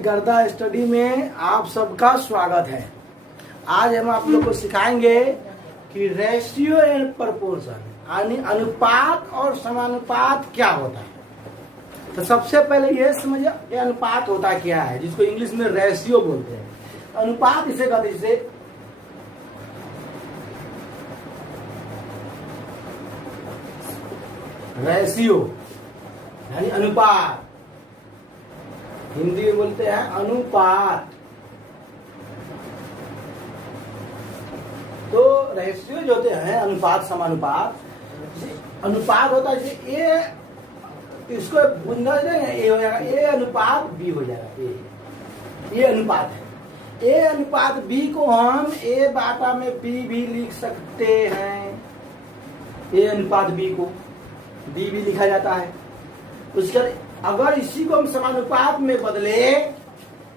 गर्दा स्टडी में आप सबका स्वागत है। आज हम आप लोग को सिखाएंगे कि रेशियो एंड प्रोपोर्शन यानी अनुपात और समानुपात क्या होता है। तो सबसे पहले ये समझिए ये अनुपात होता क्या है, जिसको इंग्लिश में रेशियो बोलते हैं। अनुपात इसे कहते हैं, जिसे रेशियो यानी अनुपात, हिंदी में बोलते हैं अनुपात। तो रेशियो जो होते हैं अनुपात समानुपात, अनुपात होता है जैसे ए, इसको बुंदा ए हो जाएगा, ए अनुपात बी हो जाएगा। ये अनुपात है। ए अनुपात बी को हम ए बाटा में बी भी लिख सकते हैं। ए अनुपात बी को बी भी लिखा जाता है। उसके अगर इसी को हम समानुपात में बदले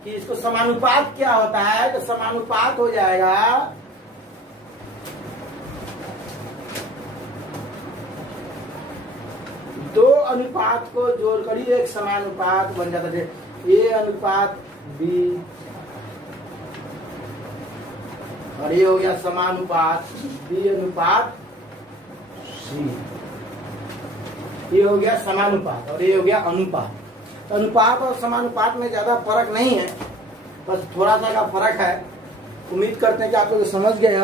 कि इसको समानुपात क्या होता है, तो समानुपात हो जाएगा दो अनुपात को जोड़कर ही एक समानुपात बन जाता है। ए अनुपात बी और ये हो गया समानुपात बी अनुपात सी। ये हो गया समानुपात और ये हो गया अनुपात। तो अनुपात और समानुपात में ज्यादा फर्क नहीं है, बस थोड़ा सा का फर्क है। उम्मीद करते हैं कि आप लोग समझ गए हैं।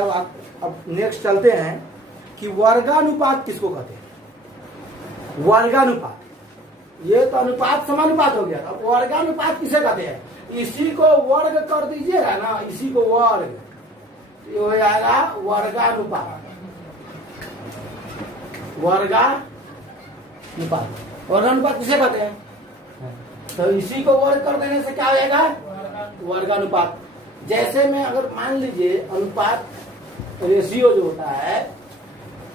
अब नेक्स्ट चलते हैं कि वर्गानुपात किसको कहते हैं। वर्गानुपात, ये तो अनुपात समानुपात हो गया। अब वर्गानुपात किसे कहते हैं, इसी को वर्ग कर दीजिएगा ना, इसी को वर्ग, ये हो जाएगा वर्गानुपात। वर्गानुपात किसे कहते हैं, तो इसी को वर्ग कर देने से क्या हो जाएगा वर्गानुपात। जैसे में अगर मान लीजिए अनुपात रेशियो जो होता है,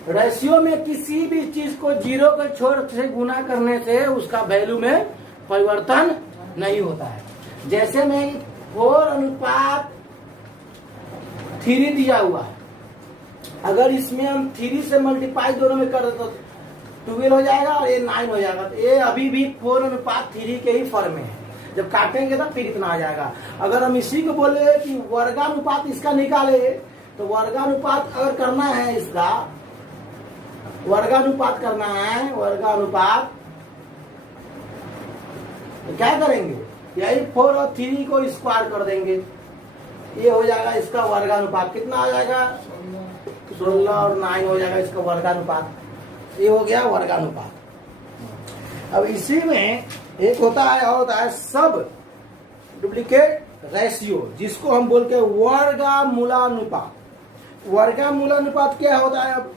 रेशियो में किसी भी चीज को जीरो के छोर से गुना करने से उसका वैल्यू में परिवर्तन नहीं होता है। जैसे में 4 अनुपात 3 दिया हुआ है, अगर इसमें हम 3 से मल्टीप्लाई दोनों में कर देते तो 12 हो जाएगा और ये 9 हो जाएगा। तो ये अभी भी 4 अनुपात 3 के ही फॉर्म में है। जब काटेंगे तो फिर इतना आ जाएगा। अगर हम इसी को बोले कि वर्गानुपात इसका निकाले, तो वर्गानुपात अगर करना है, इसका वर्गानुपात करना है, वर्गानुपात तो क्या करेंगे, यही 4 और 3 को स्क्वायर कर देंगे, ये हो जाएगा इसका वर्गानुपात। कितना आ जाएगा 16 और 9 हो जाएगा इसका वर्गानुपात। ये हो गया वर्गानुपात। अब इसी में एक होता है और होता है सब डुप्लीकेट रेशियो, जिसको हम बोलते हैं वर्गमूलानुपात। वर्गमूलानुपात क्या होता है, अब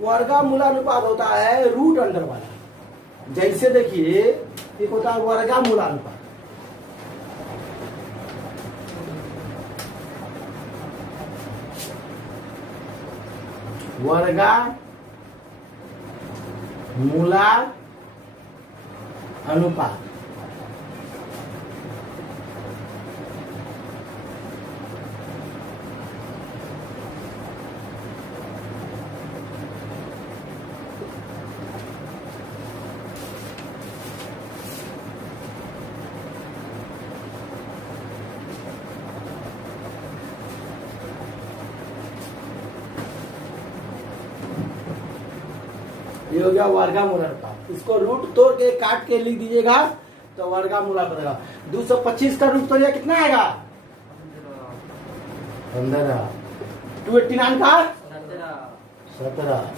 वर्गमूलानुपात होता है रूट अंडर वाला। जैसे देखिए एक होता है वर्गमूलानुपात, वर्गमूलानुपात। ये हो गया वर्गमूल अनुपात। इसको रूट तोड़ के काट के लिख दीजिएगा तो वर्गमूल बनेगा। 225 का रूट तोड़िए कितना आएगा 15। 289 का 17।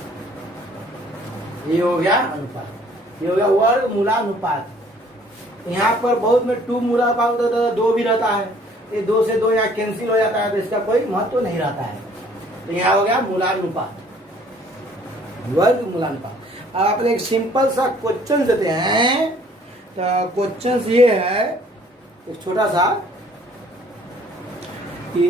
ये हो गया अनुपात, ये हो गया वर्गमूलानुपात। यहाँ पर बहुत में 2 मूलानुपात होता है, 2 भी रहता है। ये 2 से 2 यहाँ कैंसिल हो जाता है, तो इसका कोई महत्व नहीं रहता है। तो यहाँ हो गया मूलानुपात, वर्गमूलानुपात। अब आप एक सिंपल सा क्वेश्चन देते हैं। तो क्वेश्चन ये है एक छोटा सा कि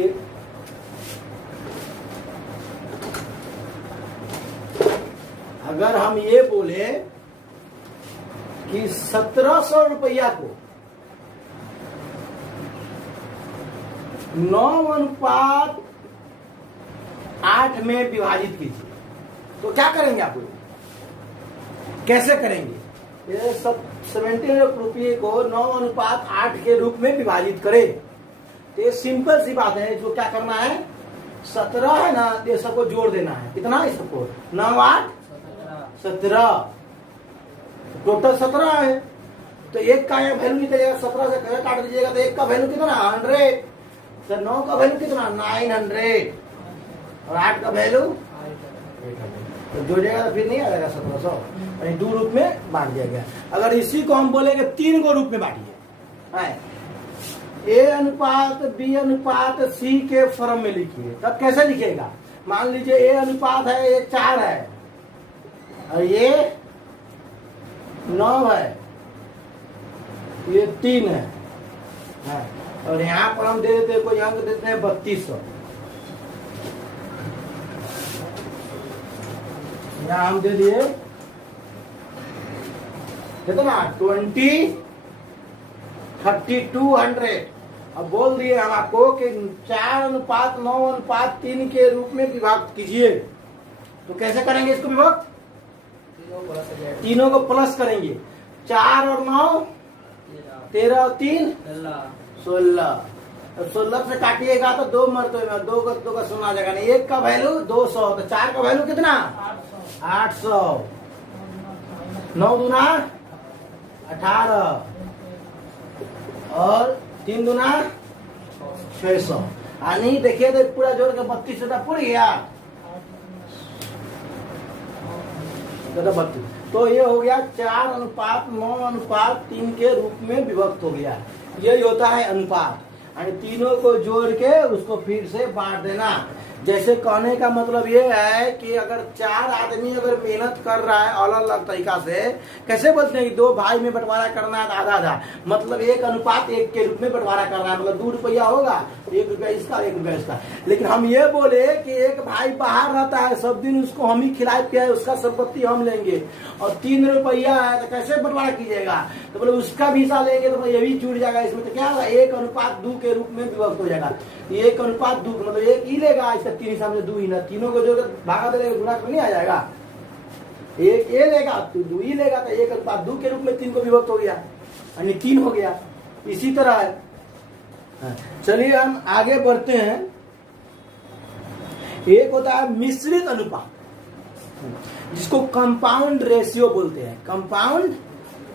अगर हम ये बोले कि 1700 रुपया को 9:8 में विभाजित कीजिए, तो क्या करेंगे आप लोग, कैसे करेंगे। ये सब ₹17 को 9:8 के रूप में विभाजित करें। तो ये सिंपल सी बात है। जो क्या करना है, 17 है ना, ये सबको जोड़ देना है। कितना है सबको? 9 8 17, टोटल 17 है। तो एक का यहाँ वैल्यू निकलेगा, 17 से काट दीजिएगा तो एक का वैल्यू कितना? 100। तो 9 का वैल्यू कितना? 900। और 8 का वैल्यू 800। तो जोड़िएगा तो फिर नहीं आ जाएगा 1700, यानी 2 रूप में बांट दिया गया। अगर इसी को हम बोलेंगे 3 को रूप में बांटिए, ए अनुपात बी अनुपात सी के फॉर्म में लिखिए, तब कैसे लिखिएगा? मान लीजिए ए अनुपात है, ये 4 है और ये 9 है, ये 3 है, और यहाँ पर हम दे देते हैं, कोई अंक देते हैं 3200। यहाँ हम दे दिए कितना? 20 3200। अब बोल दिए हम आपको कि 4:9:3 के रूप में विभाजित कीजिए। तो कैसे करेंगे इसको विभाग? तीनों को प्लस करेंगे। 4 और 9 13 और 3 16। 16 से काटिएगा तो 2 मरतबे में 2 का 0 आ जाएगा। नहीं, 1 का वैल्यू 200, तो 4 का वैल्यू कितना? 800। 9 दूना 18 और 3 दूना 600। यानी देखिए तो पूरा जोड़ के 3200 पूरा गया, 32। तो ये हो गया 4:9:3 के रूप में विभक्त हो गया। यही होता है अनुपात, यानी तीनों को जोड़ के उसको फिर से बांट देना। जैसे कहने का मतलब ये है कि अगर 4 आदमी अगर मेहनत कर रहा है अलग अलग तरीका से, कैसे बोलते हैं कि 2 भाई में बंटवारा करना है आधा आधा, मतलब 1:1 के रूप में बंटवारा करना है, मतलब 2 रुपया होगा, 1 रुपया इसका 1 रुपया इसका। लेकिन हम ये बोले कि एक भाई बाहर रहता है, सब दिन उसको हम ही खिलाए पिलाए, उसका संपत्ति हम लेंगे, और 3 रुपया है, तो कैसे बंटवारा कीजिएगा? तो बोले उसका भी हिस्सा लेंगे, तो ये भी जुड़ जाएगा इसमें। तो क्या होगा? 1:2 के रूप में विभक्त हो जाएगा। 1:2 मतलब 1 ही लेगा, इसका 3 हिसाब से 2 ही ना, तीनों को जो भागा दे गुना नहीं आ जाएगा। 1 ये लेगा तो 2 ही लेगा, तो 1:2 के रूप में 3 को विभक्त हो गया, यानी 3 हो गया। इसी तरह है। चलिए हम आगे बढ़ते हैं। एक होता है मिश्रित अनुपात, जिसको कंपाउंड रेशियो बोलते हैं। कंपाउंड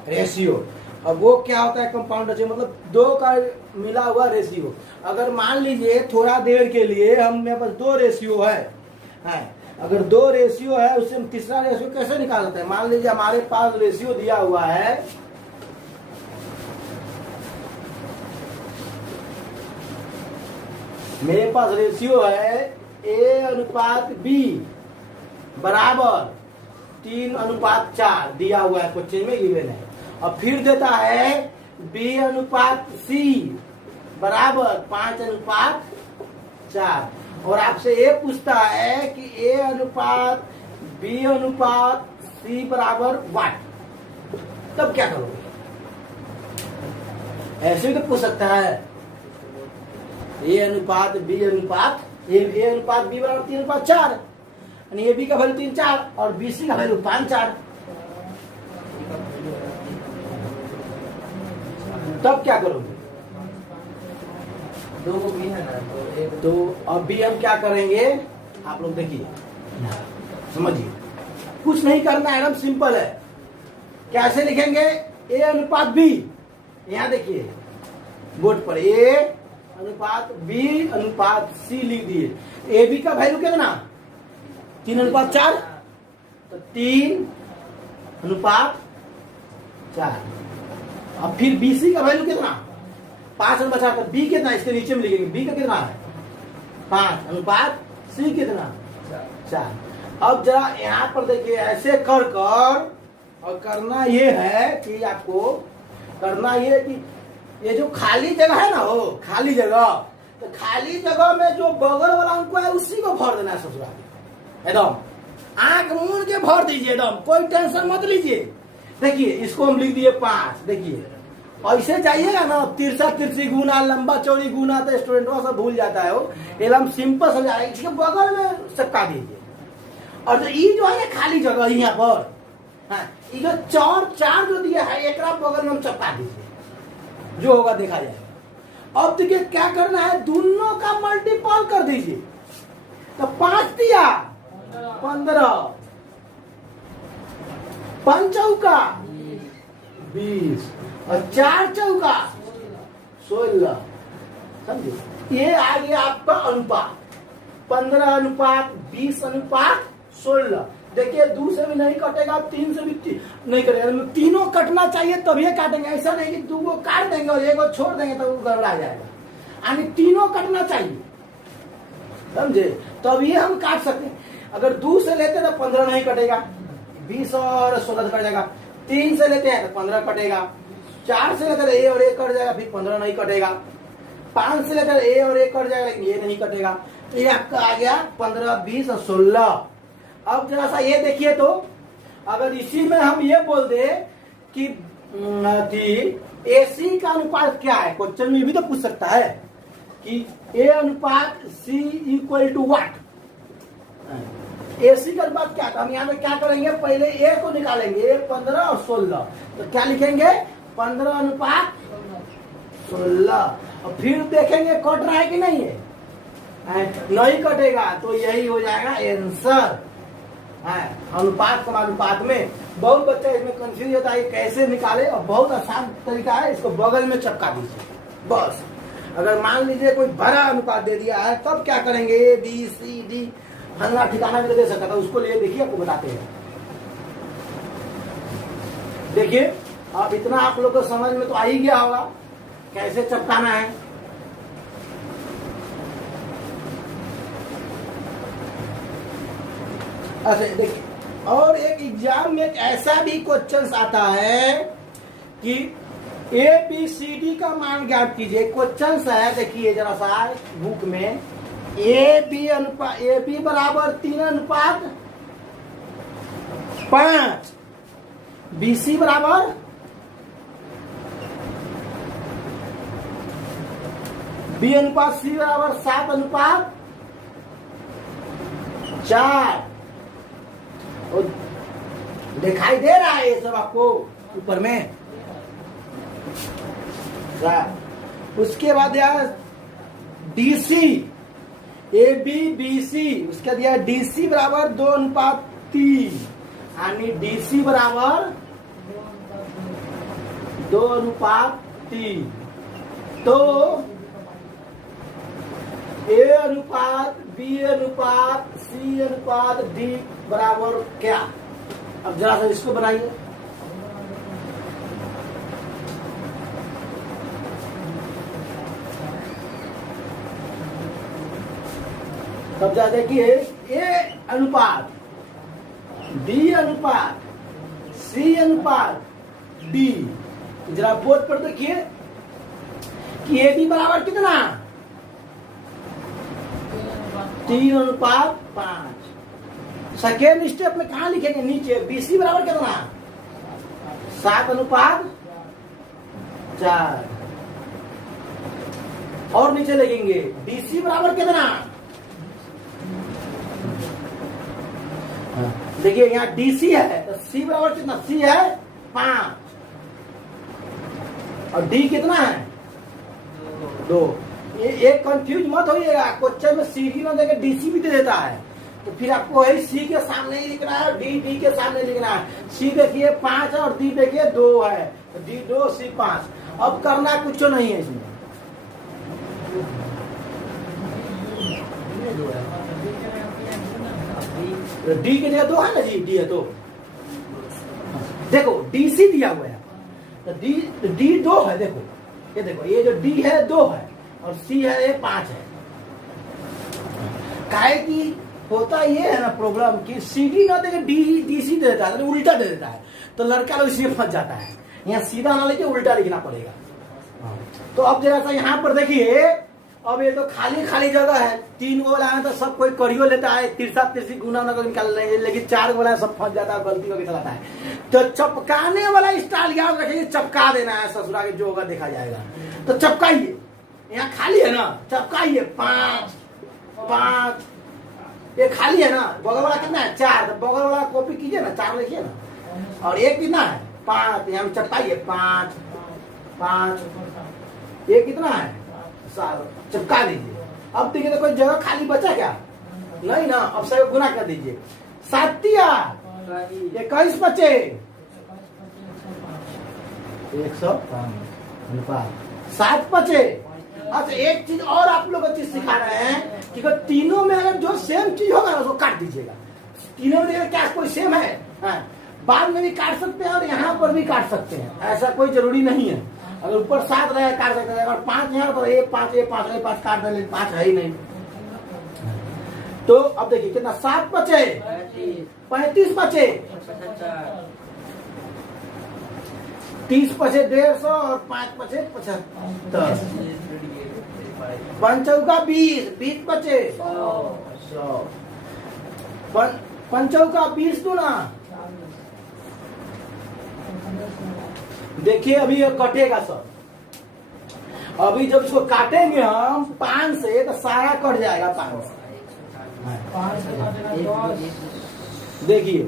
रेशियो, अब वो क्या होता है? कंपाउंड रेशियो मतलब 2 का मिला हुआ रेशियो। अगर मान लीजिए थोड़ा देर के लिए हम मेरे पास 2 रेशियो है, अगर 2 रेशियो है, उससे हम तीसरा रेशियो कैसे निकाल सकते हैं? मान लीजिए हमारे पास रेशियो दिया हुआ है, मेरे पास रेशियो है A/B बराबर 3:4 दिया हुआ है, क्वेश्चन में गिवन है। और फिर देता है B/C बराबर 5:4, और आपसे ये पूछता है कि A/B/C बराबर व्हाट, तब क्या करोगे? ऐसे भी तो पूछ सकता है। A/B/B बराबर 3:4, यानी AB का वैल्यू 3:4 और BC का वैल्यू 5:4, तब क्या करोगे? 2 को भी है ना, तो अभी हम क्या करेंगे, आप लोग देखिए, समझिए, कुछ नहीं करना है, एकदम सिंपल है। कैसे लिखेंगे? A/B, यहाँ देखिए बोर्ड पर A/B/C लिख दिए। AB का वैल्यू कितना? 3:4, तो 3:4। अब फिर BC का वैल्यू कितना? 5:4, तो B कितना? इसके नीचे में लिखेंगे, B का कितना है? 5:C कितना? 4। अब जरा यहाँ पर देखिए, ऐसे कर कर, और करना ये है कि आपको करना ये कि ये जो खाली जगह है ना, हो खाली जगह, तो खाली जगह में जो बगल वाला अंक है उसी को भर देना है। ससुराल एकदम आंख मूंद के भर दीजिए, एकदम कोई टेंशन मत लीजिए। देखिए इसको हम लिख दिए 5। देखिए ऐसे जाइएगा ना, तिरछा तिरछी गुना, लंबा चौड़ी गुना, तो स्टूडेंट सब भूल जाता है। वो एकदम सिंपल समझा, इसके बगल में चिपका दीजिए। और जो ये जो है खाली जगह यहाँ पर, हाँ, ये जो चार चार जो दिया है एक बगल में हम चपका दीजिए, जो होगा देखा जाएगा। अब देखिए क्या करना है, दोनों का मल्टीपल कर दीजिए। तो 5 दिया 15, 5 चौका 20 और 4 चौका 16। समझे, ये आ गया आपका अनुपात 15 अनुपात 20 अनुपात 16। देखिए 2 से भी नहीं कटेगा, 3 से भी नहीं कटेगा, तीनों कटना चाहिए तभी काटेंगे। ऐसा नहीं कि 2 को काट देंगे और 1 को छोड़ देंगे तो वो गड़बड़ा जाएगा, यानी तीनों कटना चाहिए। समझे, तब ये हम काट सकते हैं। अगर 2 से लेते तो 15 नहीं कटेगा, 20 और 16 कट जाएगा। 3 से लेते हैं तो 15 कटेगा, 4 से लेते ए और 1 कट जाएगा, फिर 15 नहीं कटेगा। 5 से लेकर ए और 1 कट जाएगा, लेकिन ये नहीं कटेगा। तो ये आपका आ गया 15, 20 और 16। अब जरा सा ये देखिए, तो अगर इसी में हम ये बोल दे कि AC का अनुपात क्या है, क्वेश्चन में भी तो पूछ सकता है कि A अनुपात C equal to what. AC का अनुपात क्या था, हम यहाँ में क्या करेंगे, पहले A को निकालेंगे, 15 और 16। तो क्या लिखेंगे, 15 अनुपात 16। और फिर देखेंगे कट रहा है कि नहीं है, नहीं कटेगा तो यही हो जाएगा आंसर। अनुपात समानुपात में बहुत बच्चा इसमें कंफ्यूज होता है कैसे निकाले, और बहुत आसान तरीका है, इसको बगल में चपका दीजिए बस। अगर मान लीजिए कोई बड़ा अनुपात दे दिया है तब क्या करेंगे, A B C D फलना ठिकाना भी दे सकता था, उसको लिए देखिए आपको बताते हैं। देखिए अब इतना आप लोग को समझ में तो आ ही गया होगा कैसे चपकाना है। अच्छा देखिए, और एक एग्जाम में ऐसा भी क्वेश्चन आता है कि ABCD का मान ज्ञात कीजिए। क्वेश्चन है, देखिए जरा सा बुक में, AB बराबर 3 अनुपात 5, BC बराबर B अनुपात C बराबर 7 अनुपात 4। दिखाई दे रहा है ये सब आपको ऊपर में। उसके बाद यार DC ABBC, उसके दिया DC बराबर 2 अनुपात 3, यानी DC बराबर 2 अनुपात 3। तो A अनुपात B अनुपात C अनुपात D बराबर क्या। अब जरा सा इसको बनाइए। तब जा देखिए A अनुपात B अनुपात C अनुपात D, जरा बोर्ड पर देखिए कि AB बराबर कितना, 3 अनुपात 5। सेकेंड स्टेप में कहा लिखेंगे, नीचे BC बराबर कितना, 7 अनुपात 4। और नीचे लिखेंगे DC बराबर कितना, देखिए यहाँ DC है तो C बराबर कितना, C है 5 और D कितना है 2। ये कंफ्यूज मत होइएगा, क्वेश्चन में CD में देखे DC भी दे देता है, तो फिर आपको वही C के सामने ही लिखना है, D के सामने लिखना है। C देखिए 5 है और D देखिए 2 है, तो D 2 C 5। अब करना कुछ नहीं है इसमें। D के जगह 2 है ना जी, D है तो देखो DC दिया हुआ है, तो D 2 है। देखो ये देखो, ये जो D है 2 है और C है ये 5 है। काहे की होता ये है ना प्रॉब्लम कि CD ना देके DC दे देता है, तो उल्टा दे देता है, तो लड़का लोग इसमें फंस जाता है। यहाँ सीधा ना लेके उल्टा लिखना पड़ेगा। तो अब जरा सा यहाँ पर देखिए, अब ये तो खाली खाली जगह है, 3 गो है तो सब कोई करियो लेता है, तिरसा तिरसी गुना ना निकाल लेंगे, लेकिन 4 गो है सब फंस जाता है, गलती करके चलाता है। तो चपकाने वाला स्टाइल याद रखिए, चपका देना है, ससुरा के जो होगा देखा जाएगा। तो चपकाइए, यहाँ खाली है ना, चपकाइए 5 5, ये खाली है ना, बगल वाला कितना है 4, तो बगल वाला कॉपी कीजिए ना, 4 लिखिए ना, और एक कितना है 5, यहाँ चपकाइए 5 5, ये कितना है 7, चिपका दीजिए। अब देखिए तो कोई जगह खाली बचा क्या, नहीं ना। अब सब गुना कर दीजिए, 7 21 बचे 105, 7 बचे। अच्छा एक चीज और आप लोग चीज सिखा रहे हैं कि अगर तीनों में अगर जो सेम चीज होगा ना उसको काट दीजिएगा। तीनों में क्या कोई सेम है, बाद में भी काट सकते हैं और यहाँ पर भी काट सकते हैं, ऐसा कोई जरूरी नहीं है। अगर ऊपर 7 रहे काट सकते हैं, अगर 5 यहाँ पर 1 5 1 5 1 5 काट दें, 5 है ही नहीं। तो अब देखिए कितना 7 बचे 35 बचे 30 बचे 150 और 5 बचे 75, 5 चौका 20 20 बचे 100, 5 चौका 20 दूना। देखिए अभी ये कटेगा सब, अभी जब इसको काटेंगे हम 5 से तो सारा कट जाएगा 5 से। देखिए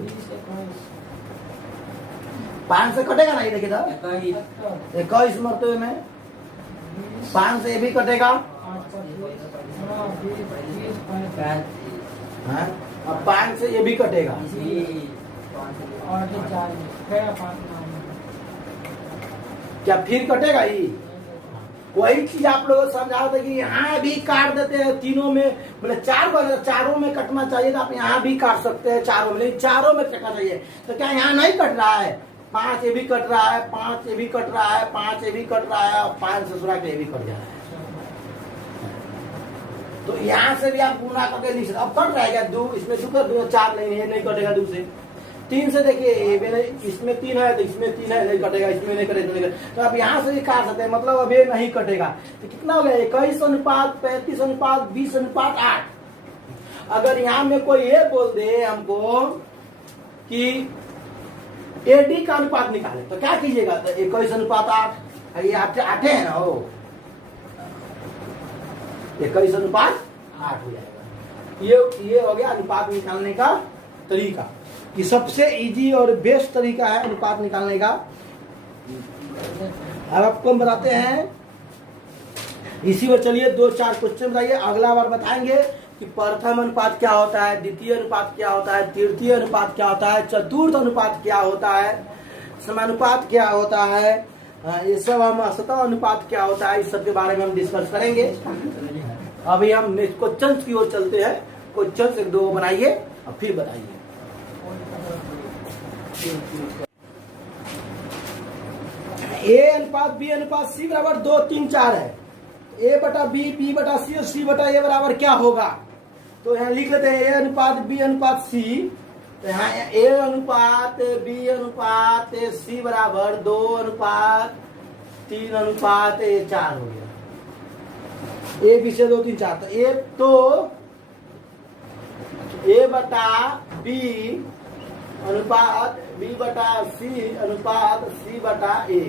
5 से कटेगा ना, ये देखिए तो 21 मरतबे में 5 से ये भी कटेगा, अब 5 से ये भी कटेगा, क्या फिर कटेगा ही। वही चीज आप लोगों को समझा था कि यहाँ भी काट देते हैं तीनों में, बोले चारों में कटना चाहिए तो आप यहाँ भी काट सकते हैं चारों में, नहीं चारों में कटना चाहिए। तो क्या यहाँ नहीं कट रहा है, 5 ये भी कट रहा है, 5 ये भी कट रहा है, 5 ये भी कट रहा है और 5 ससुरा के ये भी कट जा रहा है। तो यहाँ से भी आप गुना करके लिख सकते। अब कट रहा है क्या 2, इसमें 2 4 नहीं है, नहीं कटेगा 2 से। 3 से देखिए इसमें 3 है तो इसमें 3 है, नहीं कटेगा, इसमें नहीं कटेगा। तो आप यहाँ से भी काट सकते हैं, मतलब अब ये नहीं कटेगा। तो कितना हो गया 21 अनुपात 35 अनुपात 20 अनुपात 8। अगर यहाँ में कोई ये बोल दे हमको कि एडी का अनुपात निकाले तो क्या कीजिएगा, तो 21 अनुपात 8, ये 8 है ना, हो 21 अनुपात 8 हो जाएगा। ये हो गया अनुपात निकालने का तरीका, कि सबसे इजी और बेस्ट तरीका है अनुपात निकालने का। अब आपको हम बताते हैं, इसी पर चलिए 2-4 क्वेश्चन बताइए। अगला बार बताएंगे कि प्रथम अनुपात क्या होता है, द्वितीय अनुपात क्या होता है, तृतीय अनुपात क्या होता है, चतुर्थ अनुपात क्या होता है, समानुपात क्या होता है, ये सब हम असतः अनुपात क्या होता है, इस सब के बारे में हम डिस्कस करेंगे। अभी हम क्वेश्चन की ओर चलते हैं। क्वेश्चन 1-2 बनाइए और फिर बताइए। ए अनुपात बी अनुपात सी बराबर 2 3 4 है। ए बटा बी, बी बटा सी और सी बटा ए बराबर क्या होगा। तो यहाँ लिख लेते हैं ए अनुपात बी अनुपात सी। तो यहाँ ए अनुपात बी अनुपात सी बराबर 2 अनुपात 3 अनुपात 4 हो गया। ए बी से 2 3 4, तो ए बटा बी अनुपात बी बटा सी अनुपात सी बटा ए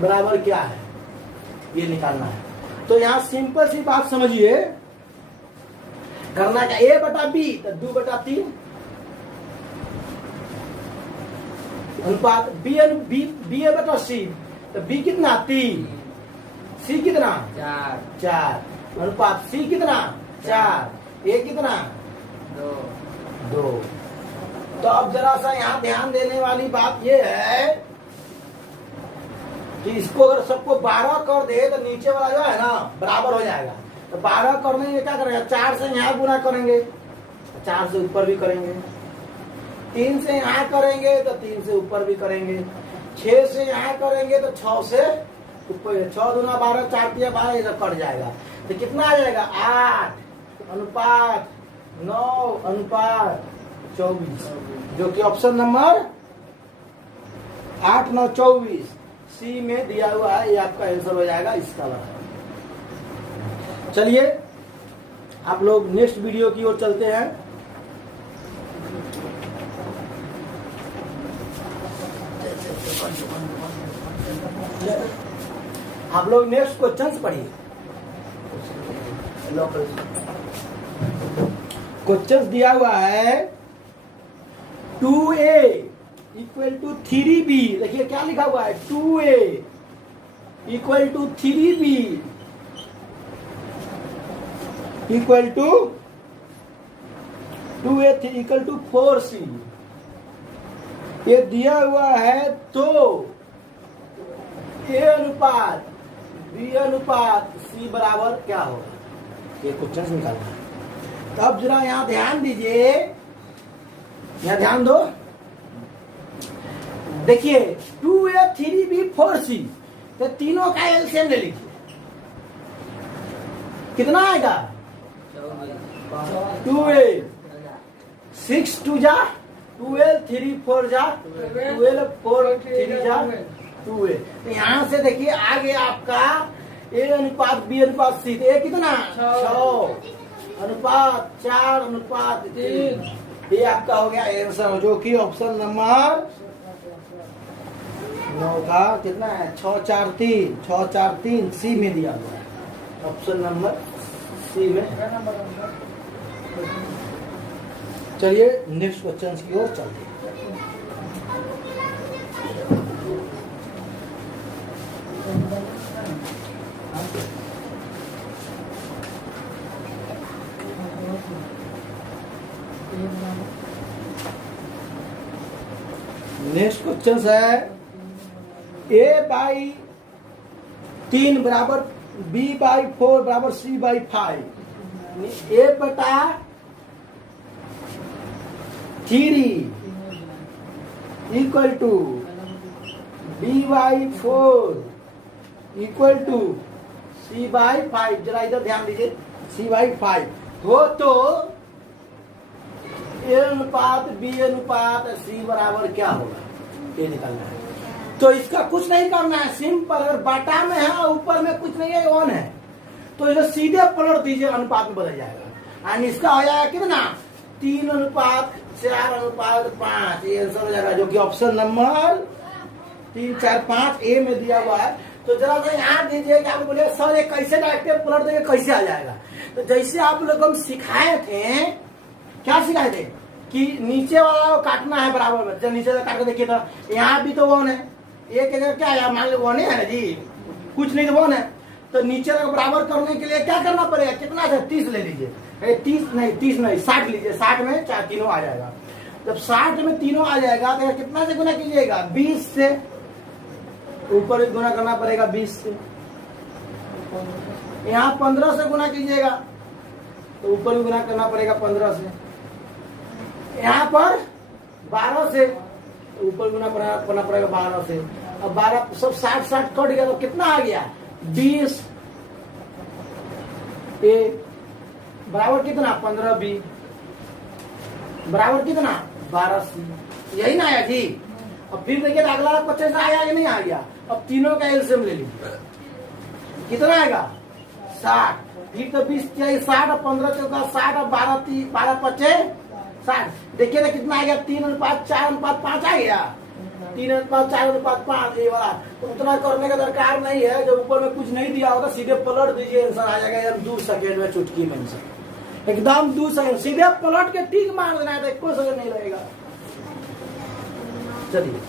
बराबर क्या है, ये निकालना है। तो यहाँ सिंपल सी बात समझिए, करना क्या, ए बटा बी तो 2 बटा 3 अनुपात बी बटा सी, तो बी कितना 3, सी कितना 4 अनुपात सी कितना 4, ए कितना 2। तो अब जरा सा यहाँ ध्यान देने वाली बात ये है कि इसको अगर सबको 12 कर दे तो नीचे वाला जो है ना बराबर हो जाएगा। तो 12 करने में क्या करेंगे, 4 से यहाँ गुना करेंगे, 4 से ऊपर भी करेंगे, 3 से यहाँ करेंगे तो 3 से ऊपर भी करेंगे, 6 से यहाँ करेंगे तो 6 से ऊपर, 6 दूना 12 4 तिया 12, ये कट जाएगा। तो कितना आ जाएगा 8 अनुपात 9 अनुपात 24, जो कि ऑप्शन नंबर 8 9 24 सी में दिया हुआ है। ये आपका आंसर हो जाएगा इसका वाला। चलिए आप लोग नेक्स्ट वीडियो की ओर चलते हैं। आप लोग नेक्स्ट क्वेश्चन पढ़िए। क्वेश्चन दिया हुआ है 2a इक्वल टू 3b, देखिए क्या लिखा हुआ है, 2a equal to 3b equal to 2a equal to 4c, ये दिया हुआ है। तो a अनुपात b अनुपात c बराबर क्या होगा, ये क्वेश्चन निकालना है। तो अब जरा यहां ध्यान दीजिए, यहां ध्यान दो, देखिए 2a 3b 4c, तो तीनों का एलसीएम ले लीजिए, कितना आएगा 2a 6 2 जा 12 3 4 जा 12 4 3 जा 2a। यहां से देखिए आ गया आपका a अनुपात b अनुपात c, तो ये कितना 6 अनुपात 4 अनुपात 3, ये आपका हो गया आंसर, जो कि ऑप्शन नंबर 9 का कितना है 6 4 3 6 4 3 सी में दिया हुआ है, ऑप्शन नंबर सी में। चलिए नेक्स्ट क्वेश्चन की ओर चलते हैं। नेक्स्ट क्वेश्चन है a बाई 3 बराबर b बाई 4 बराबर c बाई 5, a बटा 3 equal to b by 4 equal to c by 5, जरा इधर ध्यान दीजिए, c बाई 5 हो तो a अनुपात b अनुपात c बराबर क्या होगा, ये निकालना है। तो इसका कुछ नहीं करना है, सिंपल, अगर बाटा में है और ऊपर में कुछ नहीं है ऑन है, तो इसे सीधे पलट दीजिए, अनुपात में बदल जाएगा, एंड इसका हो जाएगा कितना 3 अनुपात 4 अनुपात 5, ये आंसर हो जाएगा, जो कि ऑप्शन नंबर 3 4 5 ए में दिया हुआ है। तो जरा सा यहाँ दीजिए कि आप बोले सर ये कैसे डायरेक्ट पलट देंगे, कैसे आ जाएगा। तो जैसे आप लोग हम सिखाए थे, क्या सिखाए थे कि नीचे वाला को काटना है बराबर में, जब नीचे वाला काट के देखिए तो यहाँ भी तो वन है, एक जगह क्या है मान लो वन है ना जी, कुछ नहीं तो वन है, तो नीचे वाला बराबर करने के लिए क्या करना पड़ेगा, कितना है 30 ले लीजिए, 30 नहीं 60 लीजिए, 60 में 4 तीनों आ जाएगा। जब 60 में तीनों आ जाएगा तो कितना से गुना कीजिएगा 20 से, ऊपर गुना करना पड़ेगा 20 से, यहाँ 15 से गुना कीजिएगा तो ऊपर भी गुना करना पड़ेगा 15 से, यहाँ पर 12 से ऊपर गुना करना पड़ेगा 12 से, अब 12 सब 60 कट गया तो कितना आ गया 20 ए बराबर कितना 15 बी बराबर कितना 12 सी, यही ना आया जी। अब फिर देखिए अगला 50 आया या नहीं आ गया, अब तीनों का एलसीएम ले लीजिए, कितना आएगा 60, फिर तो 20 चाहिए 60 और 15 चौका 60 और 12 25 60, देखिए ना कितना आ गया 3 अनुपात 4 अनुपात 5 आ गया, 3 अनुपात 4 अनुपात 5, ये वाला। तो उतना करने का दरकार नहीं है, जब ऊपर में कुछ नहीं दिया होगा सीधे पलट दीजिए, आंसर आ जाएगा एकदम 2 सेकेंड में, चुटकी में आंसर एकदम 2 सेकेंड, सीधे पलट के टिक मार देना है, तो कोई सेकेंड नहीं लगेगा। चलिए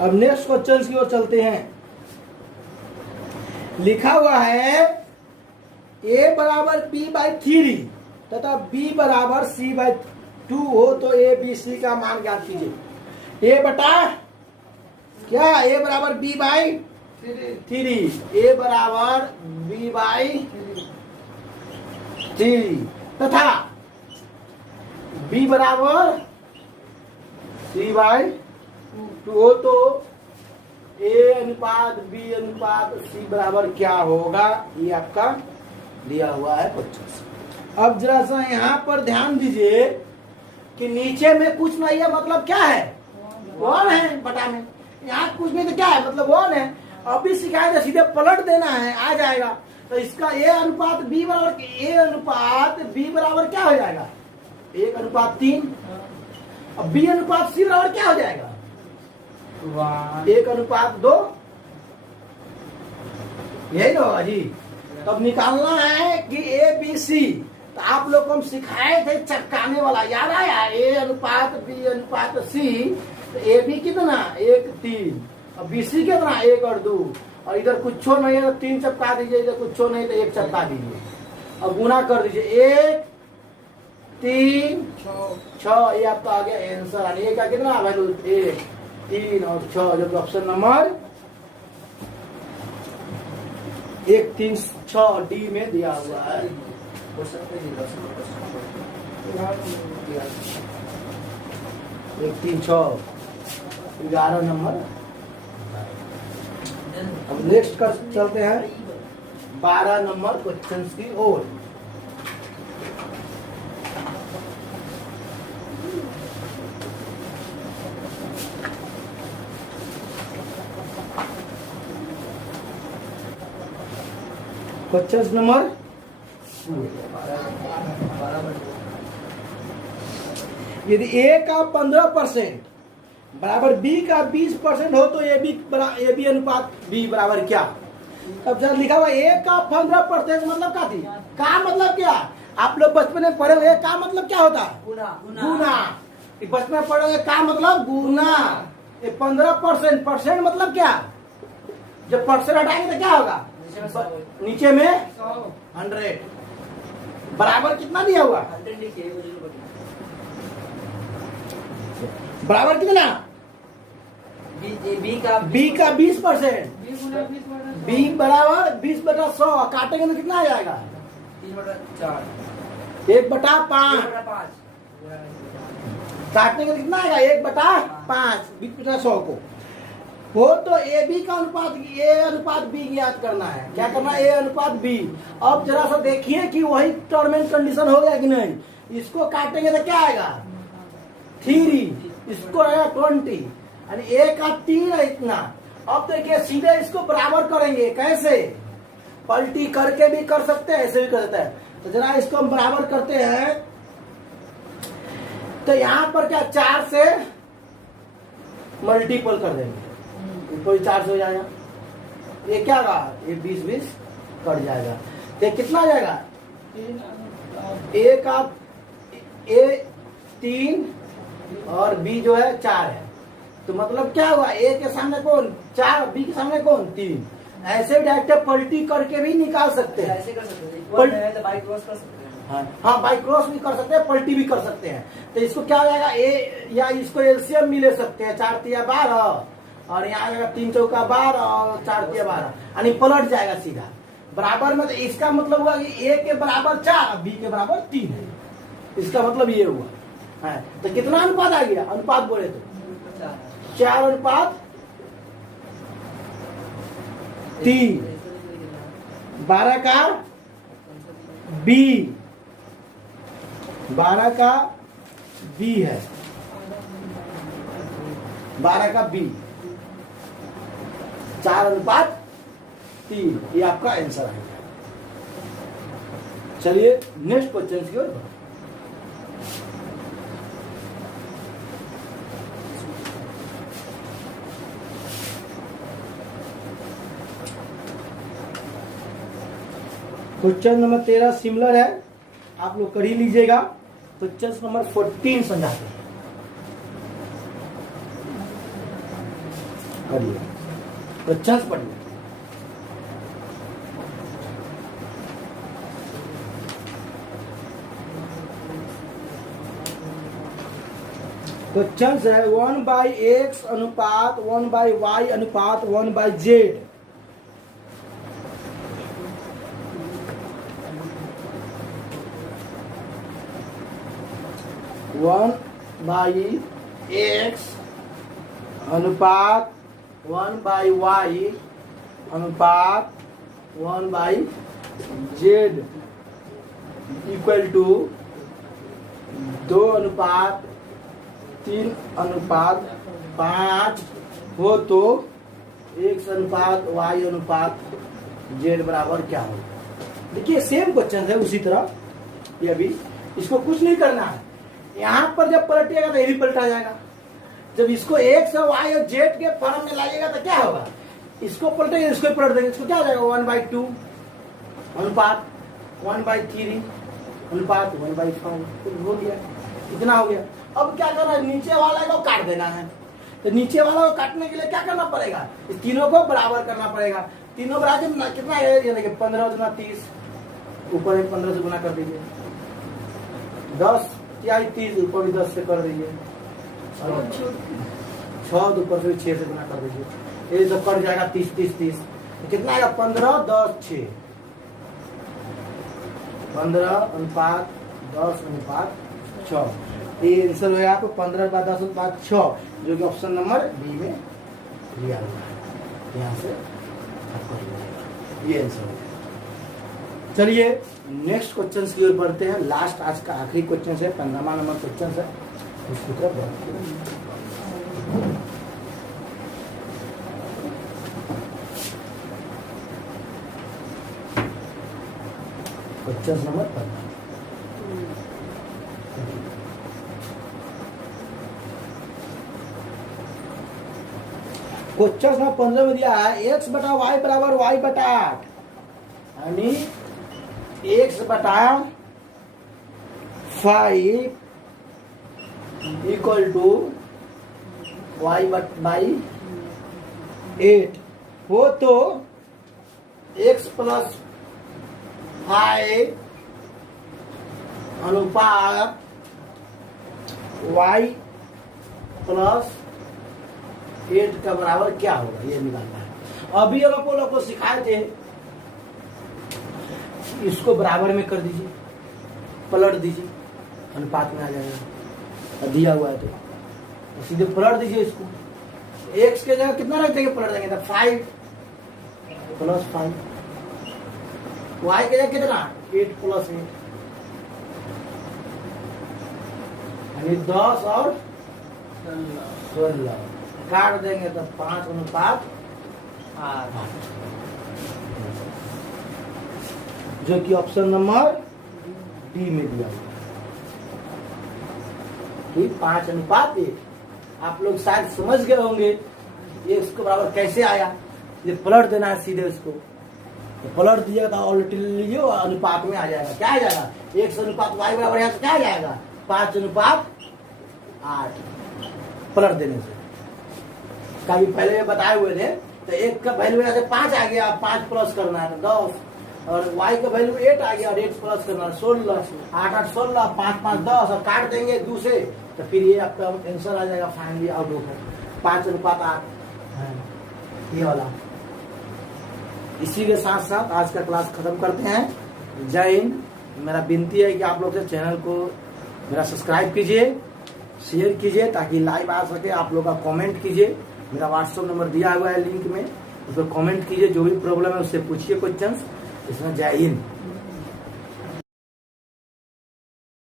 अब नेक्स्ट क्वेश्चन की ओर चलते हैं। लिखा हुआ है a बराबर p बाई 3 तथा b बराबर c बाई 2 हो तो a b c का मान ज्ञात कीजिए। a बटा क्या, a बराबर b बाई 3, a बराबर b बाई 3 तथा b बराबर c बाई 2 हो तो a अनुपात b अनुपात c बराबर क्या होगा, ये आपका दिया हुआ है 25। अब जरा सा यहाँ पर ध्यान दीजिए कि नीचे में कुछ नहीं है, मतलब क्या है 1 है बटा में, यहाँ कुछ नहीं तो क्या है मतलब 1 है। अभी सिखाया था सीधे पलट देना है, आ जाएगा। तो इसका a अनुपात b बराबर, a अनुपात b बराबर क्या हो जाएगा 1 अनुपात 3, अब b अनुपात c बराबर क्या हो जाएगा 1 अनुपात 2, यही ना होगा जी। तब निकालना है कि ए बी सी। तो आप लोग को हम सिखाए थे चटकाने वाला, याद आया? ए अनुपात बी अनुपात सी। तो ए बी कितना 1 3 और बी सी कितना 1 और 2, और इधर कुछ नहीं है तो 3 चपका दीजिए, इधर कुछ नहीं तो 1 चपका दीजिए और गुना कर दीजिए। 1 3 6, ये आपका आ गया आंसर। और ये क्या कितना वैल्यू 1 3 और 6, जो ऑप्शन नंबर 1 3 6 डी में दिया हुआ है। 1 3 6 11 नंबर। अब नेक्स्ट कर चलते हैं 12 नंबर क्वेश्चन की ओर। क्वेश्चन नंबर यदि ए का 15% बराबर बी का 20% हो तो ए बी अनुपात बी बराबर क्या? अब जब लिखा हुआ ए का 15% मतलब क्या थी? का मतलब क्या? आप लोग बचपन में पढ़े हुए का मतलब क्या होता है? गुना। बचपन में पढ़े हुए का मतलब गुना। 15% परसेंट मतलब क्या? जब परसेंट हटाएंगे तो क्या होगा? नीचे में 100 बराबर कितना दिया हुआ? बराबर कितना? बी का 20%। बी बराबर 20/100 काटेंगे तो कितना आ जाएगा? 1/5 काटने का कितना आएगा? 1/5 20/100 को हो तो ए बी का अनुपात ए अनुपात बी ज्ञात करना है। क्या करना है? ए अनुपात बी। अब जरा सा देखिए कि वही टर्म एंड कंडीशन हो गया कि नहीं। इसको काटेंगे तो क्या आएगा? 3, इसको आएगा 20, यानी ए का 3 है इतना। अब देखिए सीधे इसको बराबर करेंगे। कैसे? पलटी करके भी कर सकते हैं, ऐसे भी कर सकते हैं। तो जरा इसको हम बराबर करते हैं। तो यहां पर क्या 4 से मल्टीपल कर देंगे, कोई 4 से हो जाएगा। ये क्या होगा? ये 20 कट जाएगा। तो कितना आ जाएगा? ए का ए 3 और बी जो है 4 है। तो मतलब क्या हुआ? ए के सामने कौन 4, बी के सामने कौन 3। ऐसे भी डायरेक्ट पलटी करके भी निकाल सकते हैं। ऐसे कर सकते हैं, बाई क्रॉस कर सकते हैं। हाँ बाई क्रॉस भी कर सकते हैं, पलटी भी कर सकते हैं। तो इसको क्या हो जाएगा? ए या इसको एलसीएम भी ले सकते हैं। 4 3 12 और यहाँ आएगा 3 चौका 12 और 4 3 12, यानी पलट जाएगा सीधा बराबर में। तो इसका मतलब हुआ कि ए के बराबर 4 बी के बराबर 3 है। इसका मतलब ये हुआ है। तो कितना अनुपात आ गया? अनुपात बोले तो 4 अनुपात 3। 12 का बी, 12 का बी है, 12 का बी 4 अनुपात 3। ये आपका आंसर है। चलिए नेक्स्ट क्वेश्चन की ओर। क्वेश्चन नंबर 13 सिमिलर है, आप लोग कर ही लीजिएगा। क्वेश्चन नंबर 14 समझाते हैं, करिए क्वेश्चन पढ़िए। क्वेश्चन है 1/x अनुपात 1/y अनुपात 1/z। 1/x अनुपात 1/y अनुपात 1/z इक्वल टू 2:3:5 हो तो x अनुपात y अनुपात z बराबर क्या हो? देखिए सेम क्वेश्चन है उसी तरह। ये अभी इसको कुछ नहीं करना है। यहाँ पर जब पलटिएगा तो ये भी पलटा जाएगा, जब इसको एक्स और वाई और जेड के फॉर्म में लाइएगा तो क्या होगा, इसको पलटेंगे इसको पलट देंगे, इसको क्या हो जाएगा 1/2 अनुपात 1/3 अनुपात 1/5 हो गया, इतना हो गया। अब क्या करना है, नीचे वाला को काट देना है। तो नीचे वाला को काटने के लिए क्या करना पड़ेगा, इस तीनों को बराबर करना पड़ेगा। तीनों बराबर कितना है, ये देखिए 15 गुना 30, ऊपर 15 से गुना कर दीजिए, 10 या 30 ऊपर भी 10 से कर दीजिए, 6 ऊपर से 6 से गुना कर दीजिए, ये सब कट जाएगा 30 कितना आएगा 15 10 6 15 अनुपात 10 अनुपात 6। ये आंसर हो गया आपको 15/10 अनुपात 6, जो कि ऑप्शन नंबर बी में दिया हुआ है। यहाँ से आपको ये आंसर हो गया। चलिए नेक्स्ट क्वेश्चन की ओर बढ़ते हैं। लास्ट आज का आखिरी क्वेश्चन है, 15वां नंबर क्वेश्चन है, उसकी तरफ बढ़ते हैं। Question number 15। क्वेश्चन नंबर 15 में दिया है x बटा y बराबर y बटा 8, यानी x बटा 5 इक्वल टू y बाई 8 हो तो x प्लस 5 अनुपात y प्लस 8 का बराबर क्या होगा, ये निकालना है। अभी हम आप लोग को सिखाए थे, इसको बराबर में कर दीजिए, पलट दीजिए, अनुपात में आ जाएगा, दिया हुआ है तो सीधे पलट दीजिए इसको। x के जगह कितना रख देंगे, पलट देंगे तो 5 प्लस 5, y के जगह कितना 8 प्लस 8, यानी 10 और 16 काट देंगे तो 5 अनुपात 8, जो कि ऑप्शन नंबर डी में दिया हुआ है, 5 अनुपात 1। आप लोग शायद समझ गए होंगे ये इसको बराबर कैसे आया, ये पलट देना है सीधे इसको, तो पलट दिएगा तो ऑल्टी लीजिए अनुपात में आ जाएगा। क्या आ जाएगा, 1 अनुपात y बराबर यहाँ से क्या आ जाएगा 5 अनुपात 8, पलट देने से। कभी पहले बताए हुए थे, तो 1 का वैल्यू यहाँ से 5 आ गया, 5 प्लस करना है तो 10, और y का वैल्यू 8 आ गया और 8 प्लस करना है 16, 8 8 16, 5 5 10, और काट देंगे 2 से, तो फिर ये आपका आंसर आ जाएगा फाइनली आउट होकर 5 अनुपात 8, ये वाला। इसी के साथ साथ आज का क्लास खत्म करते हैं। जय हिंद। मेरा विनती है कि आप लोग से चैनल को मेरा सब्सक्राइब कीजिए, शेयर कीजिए ताकि लाइव आ सके, आप लोग का कमेंट कीजिए, मेरा व्हाट्सएप नंबर दिया हुआ है लिंक में, उस पर कमेंट कीजिए, जो भी प्रॉब्लम है उससे पूछिए क्वेश्चंस। इसमें जय हिंद।